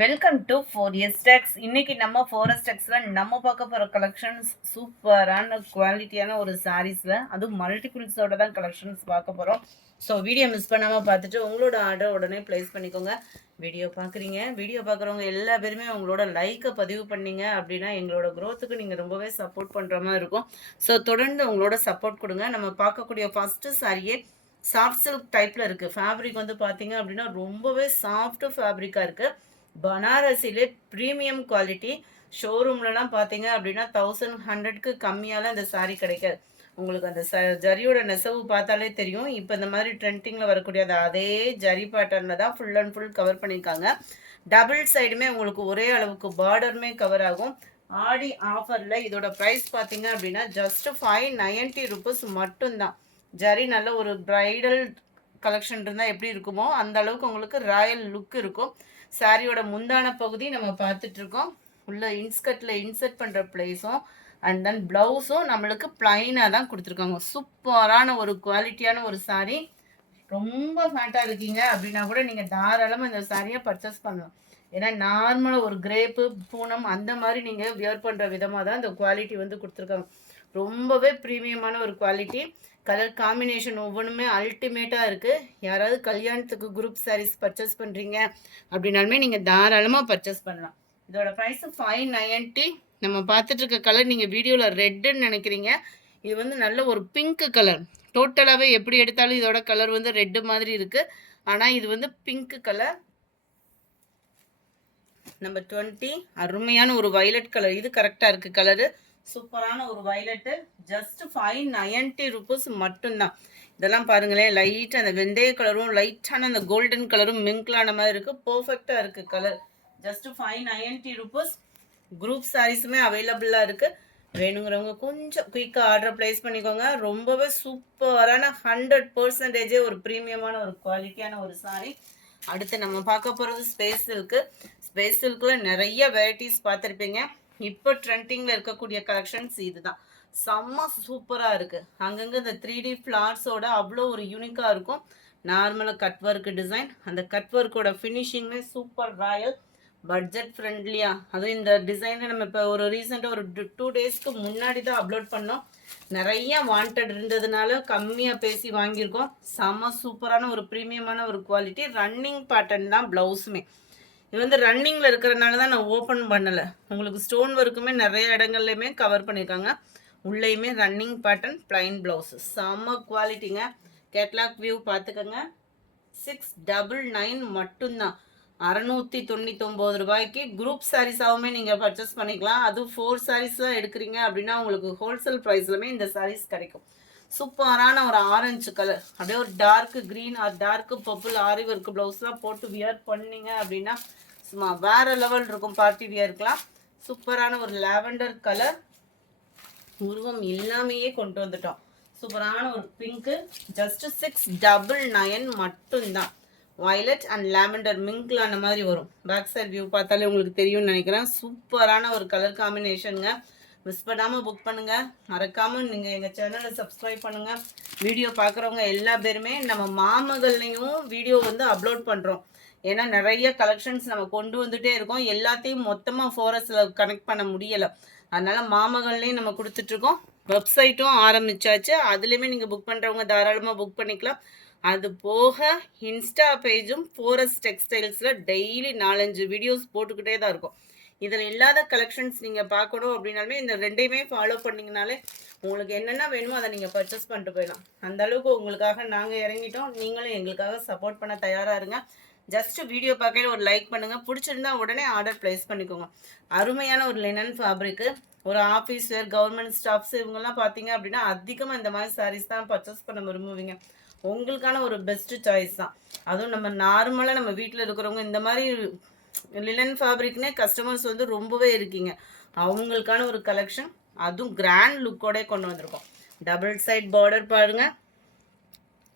Welcome to 4S Techs. இன்னைக்கு நம்ம 4S Techsல நம்ம பார்க்க போகிற கலெக்ஷன்ஸ் சூப்பரான குவாலிட்டியான ஒரு சாரீஸில் அதுவும் மல்டிபிள்ஸோட தான் கலெக்ஷன்ஸ் பார்க்க போகிறோம். ஸோ வீடியோ மிஸ் பண்ணாமல் பார்த்துட்டு உங்களோட ஆர்டர் உடனே ப்ளேஸ் பண்ணிக்கோங்க. வீடியோ பார்க்குறவங்க எல்லா பேருமே உங்களோட லைக்கை பதிவு பண்ணீங்க அப்படின்னா எங்களோட க்ரோத்துக்கு நீங்கள் ரொம்பவே சப்போர்ட் பண்ணுற மாதிரி இருக்கும். ஸோ தொடர்ந்து உங்களோட சப்போர்ட் கொடுங்க. நம்ம பார்க்கக்கூடிய ஃபஸ்ட்டு சாரியே சாஃப்ட் சில்க் டைப்பில் இருக்குது. ஃபேப்ரிக் வந்து பார்த்தீங்க அப்படின்னா ரொம்பவே சாஃப்ட் ஃபேப்ரிக்காக இருக்குது. பனாரசிலே ப்ரீமியம் குவாலிட்டி. ஷோரூம்லலாம் பார்த்தீங்க அப்படின்னா 1100க்கு கம்மியால் அந்த சாரீ கிடைக்காது. உங்களுக்கு அந்த ஜரியோட நெசவு பார்த்தாலே தெரியும். இப்போ இந்த மாதிரி ட்ரெண்டிங்கில் வரக்கூடிய அதே ஜரி பேட்டர்னில் தான் ஃபுல் அண்ட் ஃபுல் கவர் பண்ணியிருக்காங்க. டபுள் சைடுமே உங்களுக்கு ஒரே அளவுக்கு பார்டருமே கவர் ஆகும். ஆடி ஆஃபரில் இதோட ப்ரைஸ் பார்த்தீங்க அப்படின்னா ஜஸ்ட் 590 ருபீஸ் மட்டும்தான். ஜரி நல்ல ஒரு ப்ரைடல் கலெக்ஷன் இருந்தால் எப்படி இருக்குமோ அந்த அளவுக்கு உங்களுக்கு ராயல் லுக் இருக்கும். சாரியோட முந்தான பகுதி நம்ம பார்த்துட்டு இருக்கோம். உள்ள இன்ஸ்கர்ட்ல இன்சர்ட் பண்ணுற பிளேஸும் அண்ட் தென் ப்ளவுஸும் நம்மளுக்கு பிளைனாக தான் கொடுத்துருக்காங்க. சூப்பரான ஒரு குவாலிட்டியான ஒரு சாரீ. ரொம்ப ஃபேட்டாக இருக்கீங்க அப்படின்னா கூட நீங்கள் தாராளமாக இந்த சாரியை பர்ச்சேஸ் பண்ணலாம். ஏன்னா நார்மலாக ஒரு கிரேப்பு பூனம் அந்த மாதிரி நீங்கள் வியர் பண்ணுற விதமாக தான் இந்த குவாலிட்டி வந்து கொடுத்துருக்காங்க. ரொம்பவே ப்ரீமியமான ஒரு குவாலிட்டி. கலர் காம்பினேஷன் ஒவ்வொன்றுமே அல்டிமேட்டாக இருக்குது. யாராவது கல்யாணத்துக்கு குரூப் சாரீஸ் பர்ச்சேஸ் பண்ணுறீங்க அப்படின்னாலுமே நீங்கள் தாராளமாக பர்ச்சேஸ் பண்ணலாம். இதோட ப்ரைஸு 590. நம்ம பார்த்துட்டு இருக்க கலர் நீங்கள் வீடியோவில் ரெட்டுன்னு நினைக்கிறீங்க. இது வந்து நல்ல ஒரு பிங்க் கலர். டோட்டலாகவே எப்படி எடுத்தாலும் இதோட கலர் வந்து ரெட்டு மாதிரி இருக்குது. ஆனால் இது வந்து பிங்க் கலர். நம்பர் 20 அருமையான ஒரு வயலட் கலர். இது கரெக்டாக இருக்குது கலரு. சூப்பரான ஒரு வயலட்டு. ஜஸ்ட் 590 ருபீஸ் மட்டும்தான். இதெல்லாம் பாருங்களேன், லைட்டாக அந்த வெந்தய கலரும் லைட்டான அந்த கோல்டன் கலரும் மிங்க்லான மாதிரி இருக்குது. பர்ஃபெக்டாக இருக்குது கலர். Just 590 rupees. குரூப் சாரீஸுமே அவைலபிளாக இருக்குது. வேணுங்கிறவங்க கொஞ்சம் குயிக்காக ஆர்டர் ப்ளேஸ் பண்ணிக்கோங்க. ரொம்பவே சூப்பரான 100% ஒரு ப்ரீமியமான ஒரு குவாலிட்டியான ஒரு சாரீ. அடுத்து நம்ம பார்க்க போகிறது ஸ்பேஸ் சில்க்கு. ஸ்பேஸ் சில்கில் நிறைய வெரைட்டிஸ் பார்த்துருப்பீங்க. இப்போ ட்ரெண்டிங்கில் இருக்கக்கூடிய கலெக்ஷன்ஸ் இதுதான். செம்ம சூப்பராக இருக்குது. அங்கங்கே இந்த 3D ஃப்ளார்ஸோட அவ்வளோ ஒரு யூனிக்காக இருக்கும். நார்மலாக கட் ஒர்க்கு டிசைன். அந்த கட் ஒர்க்கோட ஃபினிஷிங்குமே சூப்பர் ராயல். பட்ஜெட் ஃப்ரெண்ட்லியாக. அதுவும் இந்த டிசைனை நம்ம இப்போ ஒரு ரீசெண்டாக ஒரு 2 டேஸ்க்கு முன்னாடி தான் அப்லோட் பண்ணோம். நிறைய வாண்டட் இருந்ததுனால கம்மியாக பேசி வாங்கியிருக்கோம். செம்ம சூப்பரான ஒரு ப்ரீமியமான ஒரு குவாலிட்டி. ரன்னிங் பேட்டர்ன் தான் ப்ளவுஸுமே. இது வந்து ரன்னிங்கில் இருக்கிறனால தான் நான் ஓப்பன் பண்ணலை. உங்களுக்கு ஸ்டோன் ஒர்க்குமே நிறைய இடங்கள்லையுமே கவர் பண்ணியிருக்காங்க. உள்ளேயுமே ரன்னிங் பேட்டர்ன் பிளைன் ப்ளவுஸு. செம்ம குவாலிட்டிங்க. கேட்லாக் வியூ பார்த்துக்கோங்க. 699 மட்டும்தான். 699 ரூபாய்க்கு குரூப் சாரீஸாகவுமே நீங்கள் பர்ச்சேஸ் பண்ணிக்கலாம். அதுவும் 4 சாரீஸ்லாம் எடுக்கிறீங்க அப்படின்னா உங்களுக்கு ஹோல்சேல் ப்ரைஸ்லுமே இந்த சாரீஸ் கிடைக்கும். சூப்பரான ஒரு ஆரஞ்சு கலர், அப்படியே ஒரு dark green or dark purple aari work ப்ளவுஸ்லாம் போட்டு வியர் பண்ணிங்க அப்படின்னா சும்மா வேறு லெவல் இருக்கும். பார்ட்டி வியர்க்கலாம். சூப்பரான ஒரு லாவெண்டர் கலர். உருவம் இல்லாமையே கொண்டு வந்துட்டோம். சூப்பரான ஒரு பிங்க்கு. ஜஸ்ட் 699 மட்டும்தான். வயலட் அண்ட் லாவெண்டர் மிங்கிள் அந்த மாதிரி வரும். பேக் சைட் வியூ பார்த்தாலே உங்களுக்கு தெரியும்னு நினைக்கிறேன். சூப்பரான ஒரு கலர் காம்பினேஷனுங்க. மிஸ் பண்ணாமல் புக் பண்ணுங்கள். மறக்காமல் நீங்கள் எங்கள் சேனலை சப்ஸ்கிரைப் பண்ணுங்கள். வீடியோ பார்க்குறவங்க எல்லா பேருமே நம்ம மாமகள்லையும் வீடியோ வந்து அப்லோட் பண்ணுறோம். ஏன்னா நிறைய கலெக்ஷன்ஸ் நம்ம கொண்டு வந்துகிட்டே இருக்கோம். எல்லாத்தையும் மொத்தமாக ஃபோரஸில் கனெக்ட் பண்ண முடியலை. அதனால் மாமகள்லையும் நம்ம கொடுத்துட்ருக்கோம். வெப்சைட்டும் ஆரம்பித்தாச்சு. அதுலேயுமே நீங்கள் புக் பண்ணுறவங்க தாராளமாக புக் பண்ணிக்கலாம். அது போக இன்ஸ்டா பேஜும் 4S டெக்ஸ்டைல்ஸில் டெய்லி 4-5 வீடியோஸ் போட்டுக்கிட்டே தான் இருக்கும். இதில் இல்லாத கலெக்ஷன்ஸ் நீங்கள் பார்க்கணும் அப்படின்னாலுமே இந்த ரெண்டையுமே ஃபாலோ பண்ணிங்கனாலே உங்களுக்கு என்னென்ன வேணுமோ அதை நீங்கள் பர்ச்சேஸ் பண்ணிட்டு போயிடலாம். அந்த அளவுக்கு உங்களுக்காக நாங்கள் இறங்கிட்டோம். நீங்களும் எங்களுக்காக சப்போர்ட் பண்ண தயாராக இருங்க. ஜஸ்ட் வீடியோ பார்க்கையில் ஒரு லைக் பண்ணுங்கள். பிடிச்சிருந்தா உடனே ஆர்டர் ப்ளேஸ் பண்ணிக்கோங்க. அருமையான ஒரு லினன் ஃபேப்ரிக்கு. ஒரு ஆஃபீஸ் வேர், கவர்மெண்ட் ஸ்டாஃப்ஸ் இவங்கெல்லாம் பார்த்தீங்க அப்படின்னா அதிகமாக இந்த மாதிரி சாரீஸ் தான் பர்ச்சேஸ் பண்ண விரும்புவீங்க. உங்களுக்கான ஒரு பெஸ்ட்டு சாய்ஸ் தான். அதுவும் நம்ம நார்மலாக நம்ம வீட்டில் இருக்கிறவங்க இந்த மாதிரி லினன் ஃபேப்ரிக்னே கஸ்டமர்ஸ் வந்து ரொம்பவே இருக்கீங்க. அவங்களுக்கான ஒரு கலெக்ஷன். அதுவும் கிராண்ட் லுக்கோட கொண்டு வந்திருக்கோம். டபுள் சைட் பார்டர் பாருங்கள்.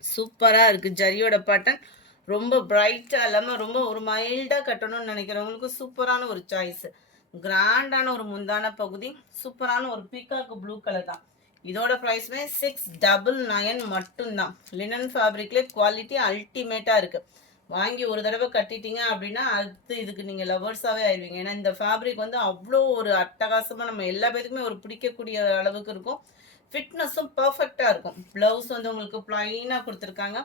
சூப்பராக இருக்குது. ஜரியோட பேட்டர்ன் ரொம்ப பிரைட்டாக இல்லாமல் ரொம்ப ஒரு மைல்டாக கட்டணும்னு நினைக்கிறவங்களுக்கு சூப்பரான ஒரு சாய்ஸு. கிராண்டான ஒரு முந்தான பகுதி. சூப்பரான ஒரு பீகாக்கு ப்ளூ கலர் தான். இதோட ப்ரைஸுமே 699 மட்டும்தான். லினன் ஃபேப்ரிக்லேயே குவாலிட்டி அல்டிமேட்டாக இருக்குது. வாங்கி ஒரு தடவை கட்டிட்டீங்க அப்படின்னா அடுத்து இதுக்கு நீங்கள் லவர்ஸாகவே ஆயிடுவீங்க. ஏன்னா இந்த ஃபேப்ரிக் வந்து அவ்வளோ ஒரு அட்டகாசமாக நம்ம எல்லா பேருக்குமே ஒரு பிடிக்கக்கூடிய அளவுக்கு இருக்கும். ஃபிட்னஸும் பர்ஃபெக்டாக இருக்கும். ப்ளவுஸ் வந்து உங்களுக்கு ப்ளைனாக கொடுத்துருக்காங்க.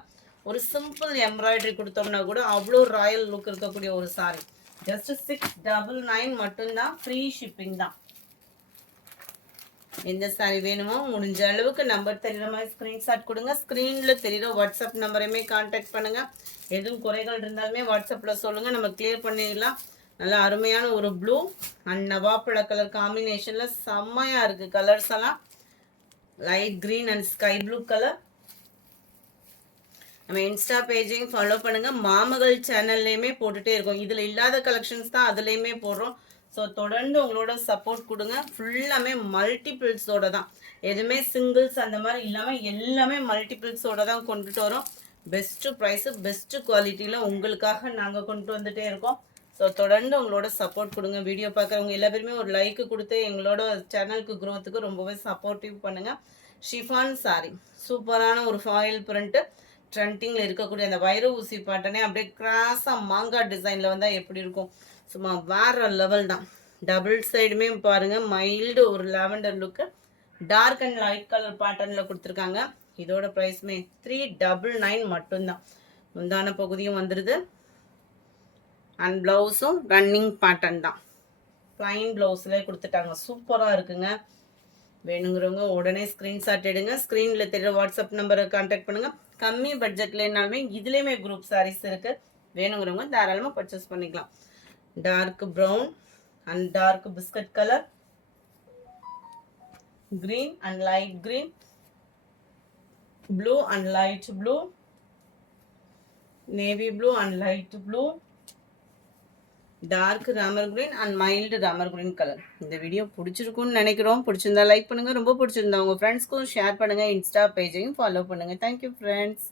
ஒரு சிம்பிள் எம்ப்ராய்டரி கொடுத்தோம்னா கூட அவ்வளோ ராயல் லுக் இருக்கக்கூடிய ஒரு சாரி. ஜஸ்ட் 699 மட்டும்தான். ஃப்ரீ ஷிப்பிங் தான். எந்த சாரி வேணுமோ முடிஞ்ச அளவுக்கு நம்பர் தெரியுற மாதிரி ஸ்க்ரீன்ஷாட் கொடுங்க. ஸ்க்ரீனில் தெரியுற வாட்ஸ்அப் நம்பரையுமே கான்டாக்ட் பண்ணுங்கள். எதுவும் குறைகள் இருந்தாலுமே வாட்ஸ்அப்பில் சொல்லுங்கள், நம்ம கிளியர் பண்ணிடலாம். நல்லா அருமையான ஒரு ப்ளூ அண்ட் நவாப்பழ கலர் காம்பினேஷனில் செம்மையாக இருக்குது. கலர்ஸ் எல்லாம் light green and sky blue colour. நம்ம இன்ஸ்டா பேஜையும் ஃபாலோ பண்ணுங்கள். மாமகள் சேனல்லையுமே போட்டுகிட்டே இருக்கோம். இதில் இல்லாத கலெக்ஷன்ஸ் தான் அதுலேயுமே போடுறோம். ஸோ தொடர்ந்து உங்களோட சப்போர்ட் கொடுங்க. ஃபுல்லாமே மல்டிபிள்ஸோட தான், எதுவுமே சிங்கிள்ஸ் அந்த மாதிரி இல்லாமல் எல்லாமே மல்டிபிள்ஸோட தான் கொண்டுட்டு வரோம். பெஸ்ட்டு ப்ரைஸு பெஸ்ட்டு குவாலிட்டியில் உங்களுக்காக நாங்கள் கொண்டு வந்துகிட்டே இருக்கோம். ஸோ தொடர்ந்து உங்களோட சப்போர்ட் கொடுங்க. வீடியோ பார்க்குறவங்க எல்லா பேருமே ஒரு லைக்கு கொடுத்து எங்களோட சேனலுக்கு க்ரோத்துக்கு ரொம்பவே சப்போர்ட்டிவ் பண்ணுங்கள். ஷிஃபான் சாரி சூப்பரான ஒரு ஃபாயில் பிரிண்ட்டு ட்ரெண்டிங்கில் இருக்கக்கூடிய அந்த வைர ஊசி பாட்டனே அப்படியே கிராஸாக மாங்காய் டிசைனில் வந்தால் எப்படி இருக்கும், சும்மா வேற லெவல் தான். டபுள் சைடுமே பாருங்கள் மைல்டு ஒரு lavender look dark and light colour பேட்டர்னில் கொடுத்துருக்காங்க. இதோட ப்ரைஸுமே 399 மட்டும்தான். முந்தான பகுதியும் வந்துடுது அண்ட் ப்ளவுஸும் ரன்னிங் பேட்டர்ன் தான். ப்ளைன் ப்ளவுஸ்லேயே கொடுத்துட்டாங்க. சூப்பராக இருக்குங்க. வேணுங்கிறவங்க உடனே ஸ்க்ரீன்ஷாட் எடுங்க. ஸ்க்ரீனில் தெரியுற வாட்ஸ்அப் நம்பரை கான்டாக்ட் பண்ணுங்கள். கம்மி பட்ஜெட்லனாலுமே இதுலேயுமே குரூப் சாரீஸ் இருக்குது. வேணுங்கிறவங்க தாராளமாக பர்ச்சேஸ் பண்ணிக்கலாம். Dark brown and dark biscuit colour, green and light green, blue and light blue, navy blue and light blue, dark Ramar green and mild Ramar green colour. இந்த வீடியோ பிடிச்சிருக்குன்னு நினைக்கிறோம். பிடிச்சிருந்தா லைக் பண்ணுங்கள். ரொம்ப பிடிச்சிருந்தா உங்கள் ஃப்ரெண்ட்ஸ்க்கும் ஷேர் பண்ணுங்கள். இன்ஸ்டா பேஜையும் ஃபாலோ பண்ணுங்கள். Thank you friends.